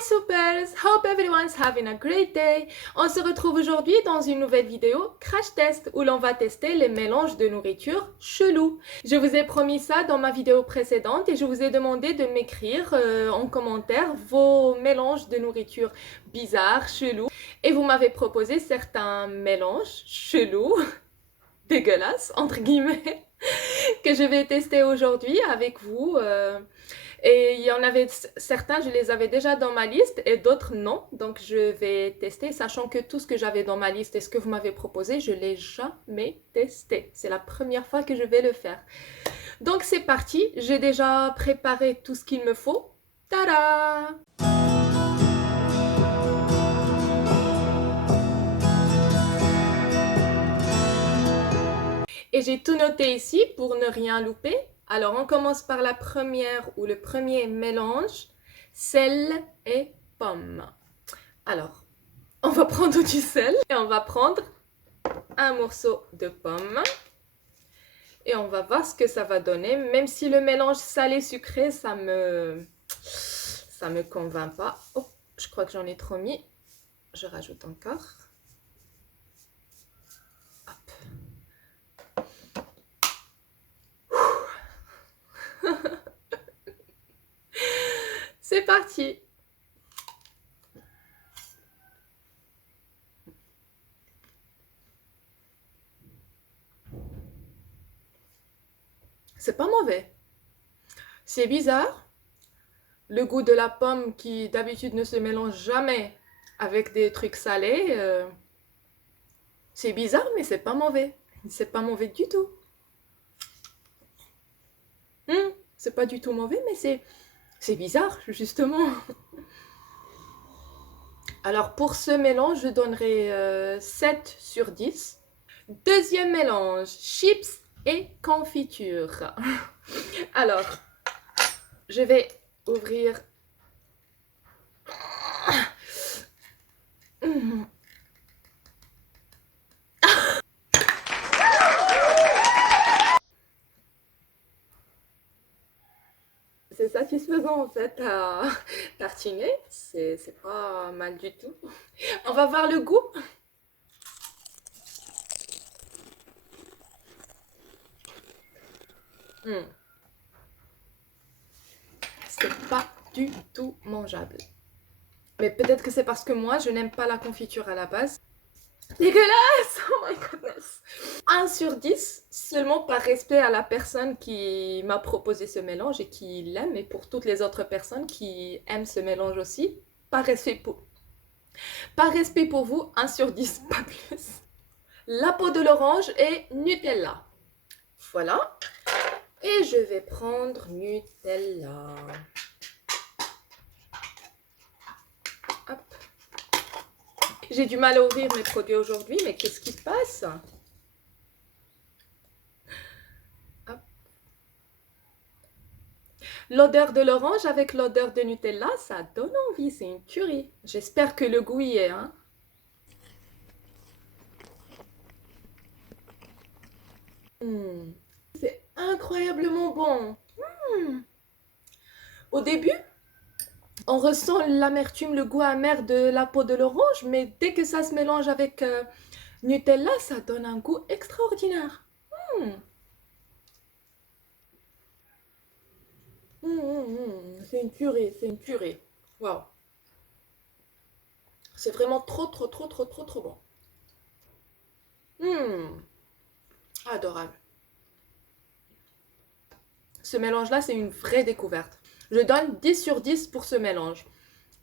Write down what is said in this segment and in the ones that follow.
Hi Supers! Hope everyone's having a great day! On se retrouve aujourd'hui dans une nouvelle vidéo Crash Test où l'on va tester les mélanges de nourriture chelous. Je vous ai promis ça dans ma vidéo précédente et je vous ai demandé de m'écrire en commentaire vos mélanges de nourriture bizarres, chelous. Et vous m'avez proposé certains mélanges chelous, dégueulasses, entre guillemets, que je vais tester aujourd'hui avec vous. Et il y en avait certains, je les avais déjà dans ma liste et d'autres non. Donc je vais tester, sachant que tout ce que j'avais dans ma liste et ce que vous m'avez proposé, je ne l'ai jamais testé. C'est la première fois que je vais le faire. Donc c'est parti, j'ai déjà préparé tout ce qu'il me faut. Tada! Et j'ai tout noté ici pour ne rien louper. Alors on commence par la première ou le premier mélange, sel et pomme. Alors, on va prendre du sel et on va prendre un morceau de pomme. Et on va voir ce que ça va donner. Même si le mélange salé-sucré, ça me convainc pas. Oh, je crois que j'en ai trop mis. Je rajoute encore. C'est parti! C'est pas mauvais. C'est bizarre. Le goût de la pomme qui d'habitude ne se mélange jamais avec des trucs salés. C'est bizarre, mais c'est pas mauvais. C'est pas mauvais du tout. C'est pas du tout mauvais, mais c'est bizarre, justement. Alors, pour ce mélange, je donnerai 7 sur 10. Deuxième mélange, chips et confiture. Alors, je vais ouvrir... C'est satisfaisant en fait à tartiner, c'est pas mal du tout. On va voir le goût. C'est pas du tout mangeable. Mais peut-être que c'est parce que moi, je n'aime pas la confiture à la base. Dégueulasse! Oh my goodness! 1 sur 10, seulement par respect à la personne qui m'a proposé ce mélange et qui l'aime, et pour toutes les autres personnes qui aiment ce mélange aussi, par respect pour vous, 1 sur 10, pas plus. La peau de l'orange et Nutella. Voilà. Et je vais prendre Nutella. Hop. J'ai du mal à ouvrir mes produits aujourd'hui, mais qu'est-ce qui se passe? L'odeur de l'orange avec l'odeur de Nutella, ça donne envie, c'est une tuerie. J'espère que le goût y est, hein. C'est incroyablement bon. Au début, on ressent l'amertume, le goût amer de la peau de l'orange, mais dès que ça se mélange avec Nutella, ça donne un goût extraordinaire. C'est une tuerie, c'est une tuerie. Waouh. C'est vraiment trop, trop, trop, trop, trop, trop bon. Adorable. Ce mélange-là, c'est une vraie découverte. Je donne 10 sur 10 pour ce mélange.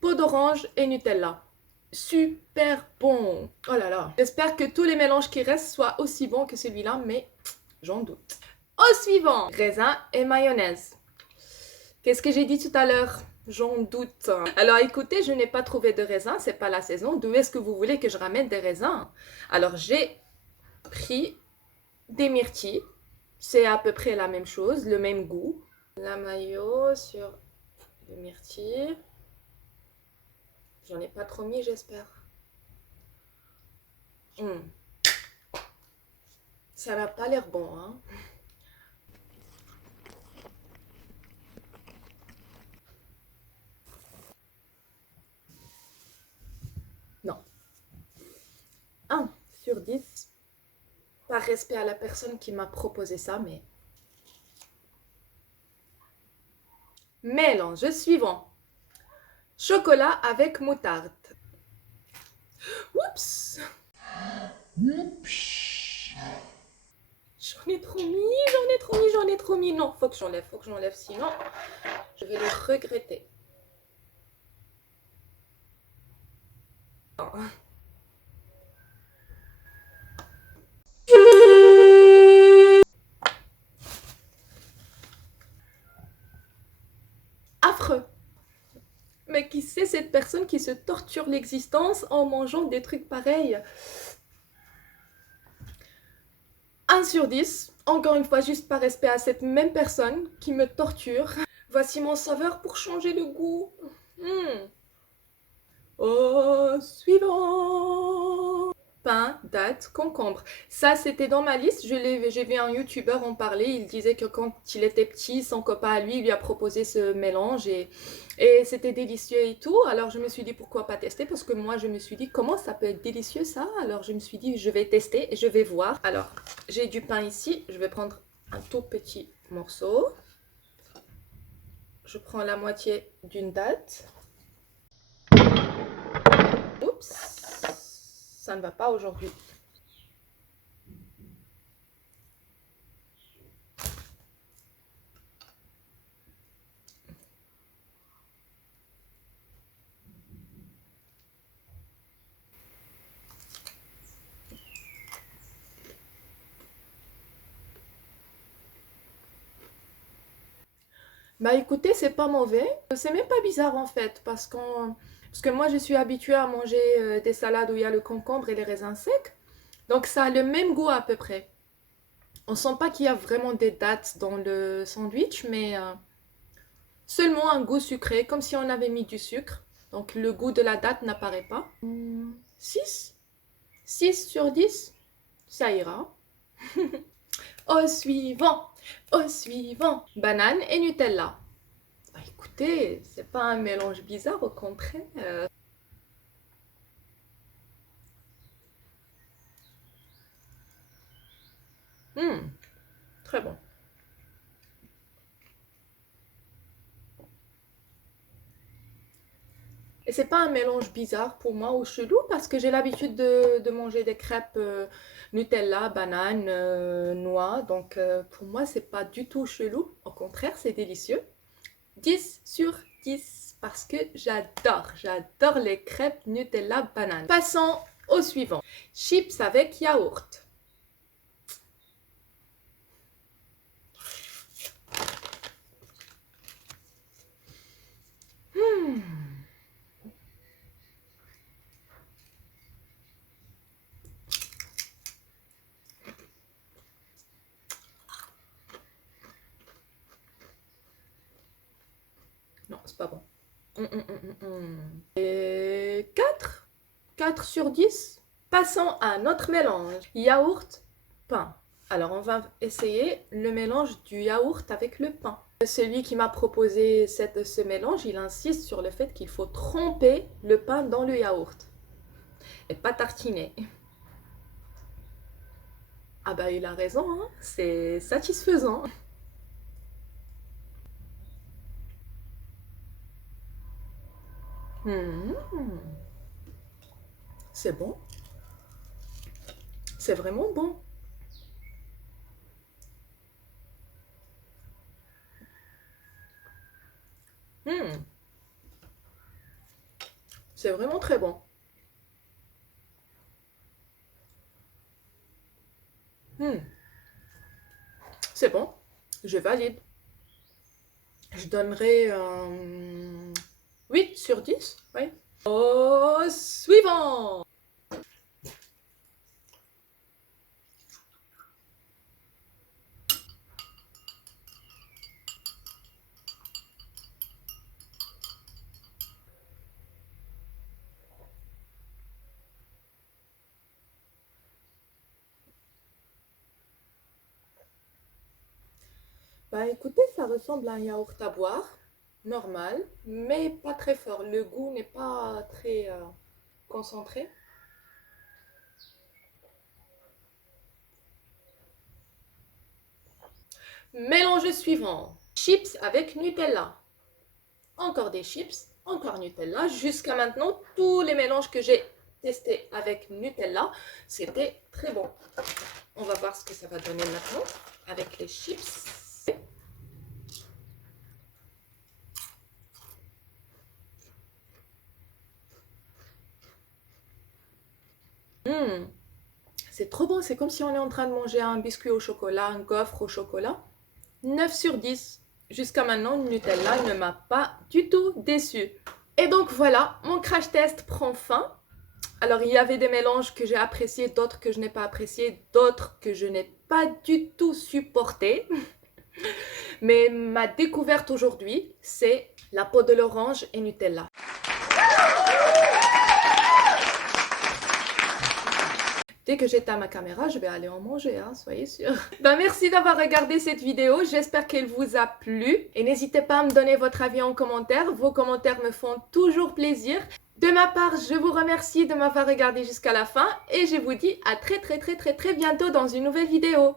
Peau d'orange et Nutella. Super bon. Oh là là. J'espère que tous les mélanges qui restent soient aussi bons que celui-là, mais j'en doute. Au suivant, raisin et mayonnaise. Qu'est-ce que j'ai dit tout à l'heure? J'en doute. Alors écoutez, je n'ai pas trouvé de raisin, c'est pas la saison. D'où est-ce que vous voulez que je ramène des raisins? Alors j'ai pris des myrtilles. C'est à peu près la même chose, le même goût. La mayo sur le myrtille. J'en ai pas trop mis, j'espère. Ça n'a pas l'air bon, hein. Par respect à la personne qui m'a proposé ça, mais... Mélange suivant. Chocolat avec moutarde. Oups! J'en ai trop mis, j'en ai trop mis, j'en ai trop mis. Non, faut que j'enlève, sinon je vais le regretter. Affreux. Mais qui c'est cette personne qui se torture l'existence en mangeant des trucs pareils? 1 sur 10. Encore une fois, juste par respect à cette même personne qui me torture. Voici mon sauveur pour changer le goût. Au suivant. Pain, date, concombre. Ça, c'était dans ma liste. J'ai vu un youtubeur en parler. Il disait que quand il était petit, son copain à lui lui a proposé ce mélange et c'était délicieux et tout. Alors, je me suis dit pourquoi pas tester parce que moi, je me suis dit comment ça peut être délicieux ça. Alors, je me suis dit je vais tester et je vais voir. Alors, j'ai du pain ici. Je vais prendre un tout petit morceau. Je prends la moitié d'une date. Oups, ça ne va pas aujourd'hui. Bah écoutez, c'est pas mauvais. C'est même pas bizarre en fait, parce que moi je suis habituée à manger des salades où il y a le concombre et les raisins secs. Donc ça a le même goût à peu près. On sent pas qu'il y a vraiment des dattes dans le sandwich, mais seulement un goût sucré, comme si on avait mis du sucre. Donc le goût de la date n'apparaît pas. 6 6 sur 10, ça ira. Au suivant, au suivant. Banane et Nutella. Bah, écoutez, c'est pas un mélange bizarre, au contraire. Très bon. Et c'est pas un mélange bizarre pour moi ou chelou parce que j'ai l'habitude de manger des crêpes Nutella, banane, noix. Donc pour moi, c'est pas du tout chelou. Au contraire, c'est délicieux. 10 sur 10 parce que j'adore les crêpes Nutella banane. Passons au suivant. Chips avec yaourt. Non, c'est pas bon. Et 4 4 sur 10. Passons à un autre mélange. Yaourt, pain. Alors, on va essayer le mélange du yaourt avec le pain. Celui qui m'a proposé ce mélange, il insiste sur le fait qu'il faut tremper le pain dans le yaourt et pas tartiner. Ah bah, il a raison, hein, c'est satisfaisant. C'est bon. C'est vraiment bon. C'est vraiment très bon. C'est bon. Je valide. Je donnerai 8 sur 10. Oui. Au suivant. Bah écoutez, ça ressemble à un yaourt à boire, normal, mais pas très fort. Le goût n'est pas très concentré. Mélange suivant. Chips avec Nutella. Encore des chips, encore Nutella. Jusqu'à maintenant, tous les mélanges que j'ai testés avec Nutella, c'était très bon. On va voir ce que ça va donner maintenant avec les chips. C'est trop bon, c'est comme si on est en train de manger un biscuit au chocolat, un gaufre au chocolat. 9 sur 10. Jusqu'à maintenant, Nutella ne m'a pas du tout déçu. Et donc voilà, mon crash test prend fin. Alors il y avait des mélanges que j'ai appréciés, d'autres que je n'ai pas appréciés, d'autres que je n'ai pas du tout supportés. Mais ma découverte aujourd'hui, c'est la peau de l'orange et Nutella. Dès que j'éteins ma caméra, je vais aller en manger, hein, soyez sûrs. Merci d'avoir regardé cette vidéo, j'espère qu'elle vous a plu. Et n'hésitez pas à me donner votre avis en commentaire, vos commentaires me font toujours plaisir. De ma part, je vous remercie de m'avoir regardé jusqu'à la fin et je vous dis à très bientôt dans une nouvelle vidéo.